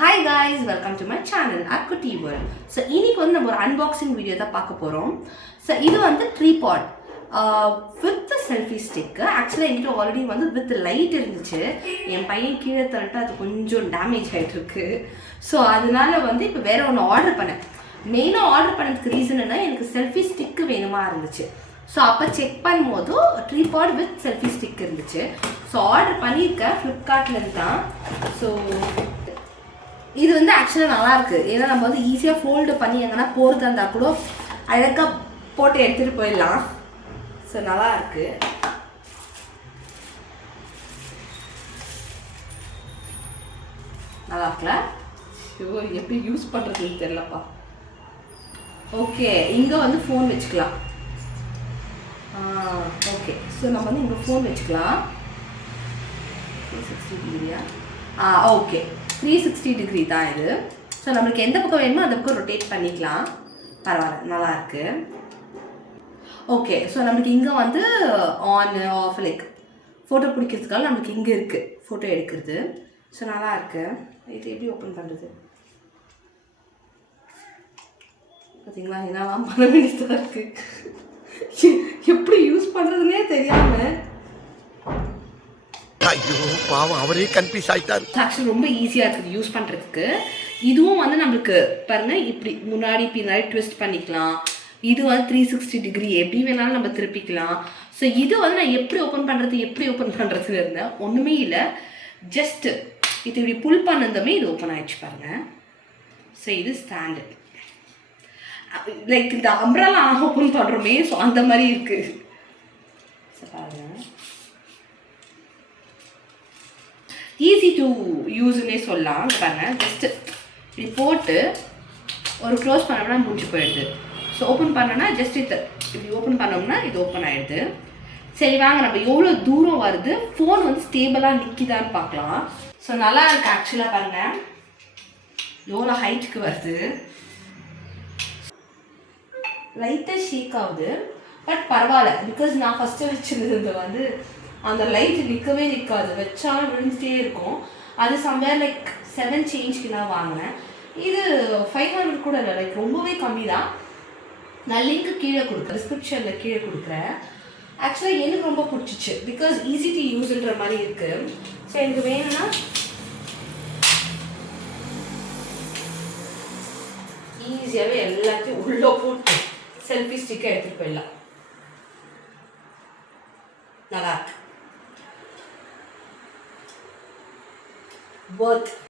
Hi guys, welcome to my channel Akkuti World. So இன்னைக்கு வந்து நம்ம ஒரு unboxing வீடியோ தான் பார்க்க போறோம். So இது வந்து tripod with the selfie stick. Actually என்கிட்ட ஆல்ரெடி வந்து with light இருந்துச்சு. என் பையன் கீழே தள்ளிட்டு அது கொஞ்சம் டேமேஜ் ஆயிட்டு இருக்கு. ஸோ அதனால வந்து இப்போ வேற ஒன்று ஆர்டர் பண்ணேன். மெயினாக ஆர்டர் பண்ணதுக்கு ரீசன் என்ன, எனக்கு செல்ஃபி ஸ்டிக்கு வேணுமா இருந்துச்சு. ஸோ அப்போ செக் பண்ணும்போது ட்ரீபாட் வித் செல்ஃபி ஸ்டிக் இருந்துச்சு. ஸோ ஆர்டர் பண்ணியிருக்கேன் ஃப்ளிப்கார்ட்லேருந்து தான். ஸோ இது வந்து ஆக்சுவலாக நல்லாயிருக்கு. ஏன்னா நம்ம வந்து ஈஸியாக ஃபோல்டு பண்ணி எங்கன்னா போகிறதா இருந்தால் கூட அழகாக போட்டு எடுத்துகிட்டு போயிடலாம். ஸோ நல்லா இருக்கு. நல்லா இருக்குல்ல? ஐயோ எப்படி யூஸ் பண்ணுறதுன்னு தெரியலப்பா. ஓகே, இங்கே வந்து ஃபோன் வச்சுக்கலாம். ஓகே, ஸோ நம்ம வந்து இங்கே ஃபோன் வச்சுக்கலாம். 360 டிகிரியா? ஓகே, 360 டிகிரி தான் இது. ஸோ நம்மளுக்கு எந்த பக்கம் வேணுமோ அந்த பக்கம் ரொட்டேட் பண்ணிக்கலாம். பரவாயில்ல, நல்லாயிருக்கு. ஓகே, ஸோ நம்மளுக்கு இங்கே வந்து ஆன் ஆஃப் லைக் ஃபோட்டோ பிடிக்கிறதுக்காக நம்மளுக்கு இங்கே இருக்குது ஃபோட்டோ எடுக்கிறது. ஸோ நல்லாயிருக்கு. இது எப்படி ஓப்பன் பண்ணுறது பார்த்தீங்களா? என்னெல்லாம் பண்ண வேண்டியதாக இருக்குது. எப்படி யூஸ் பண்ணுறதுனே தெரியாமல். ஐயோ பாவம், அவரே கன்ஃபியூஸ் ஆயிட்டார். ஆக்சுவலி ரொம்ப ஈஸியாக இருக்குது யூஸ் பண்ணுறதுக்கு. இதுவும் வந்து நம்மளுக்கு பாருங்க, இப்படி முன்னாடி பின்னாடி ட்விஸ்ட் பண்ணிக்கலாம். இது வந்து 360 டிகிரி எப்படி வேணாலும் நம்ம திருப்பிக்கலாம். ஸோ இது வந்து நான் எப்படி ஓப்பன் பண்ணுறதுன்னு இருந்தேன். ஒன்றுமே இல்லை, ஜஸ்ட்டு இது இப்படி புல் பண்ணதுமே இது ஓப்பன் ஆகிடுச்சு பாருங்கள். ஸோ இது ஸ்டாண்டு, லைக் இந்த அம்ப்ரல்லா ஓப்பன் பண்ணுறோமே, ஸோ அந்த மாதிரி இருக்குது. ஸோ பாருங்க, ஈஸி டு யூஸ்ன்னே சொல்லலாம். பாருங்கள், ஜஸ்ட்டு இப்படி போட்டு ஒரு க்ளோஸ் பண்ணோம்னா முடிஞ்சு போயிடுது. ஸோ ஓப்பன் பண்ணோன்னா ஜஸ்ட் இது இப்படி ஓப்பன் பண்ணோம்னா இது ஓப்பன் ஆகிடுது. சரி வாங்க, நம்ம எவ்வளோ தூரம் வருது, ஃபோன் வந்து ஸ்டேபிளாக நிற்கிதான்னு பார்க்கலாம். ஸோ நல்லா இருக்குது ஆக்சுவலாக. பாருங்கள் எவ்வளோ ஹைட்டுக்கு வருது. லைட்டாக ஷேக் ஆகுது, பட் பரவாயில்ல. பிகாஸ் நான் ஃபஸ்ட்டு வச்சுருந்தது வந்து அந்த லைட் நிற்கவே நிற்காது, வச்சாலும் விழுந்துகிட்டே இருக்கும். அது சம்வேர் லைக் 7 சேஞ்சுக்கு நான் வாங்கினேன். இது 500 கூட இல்லை, லைக் ரொம்பவே கம்மி தான். நான் லிங்க்கு கீழே கொடுக்குறேன், டிஸ்கிரிப்ஷனில் கீழே கொடுக்குறேன். ஆக்சுவலாக எனக்கு ரொம்ப பிடிச்சிச்சு, பிகாஸ் ஈஸி டு யூஸ்ன்ற மாதிரி இருக்குது. ஸோ எனக்கு வேணும்னா ஈஸியாகவே எல்லாத்தையும் உள்ளே போட்டு செல்ஃபி ஸ்டிக்கை எடுத்துகிட்டு போயிடலாம். நல்லா இருக்கு.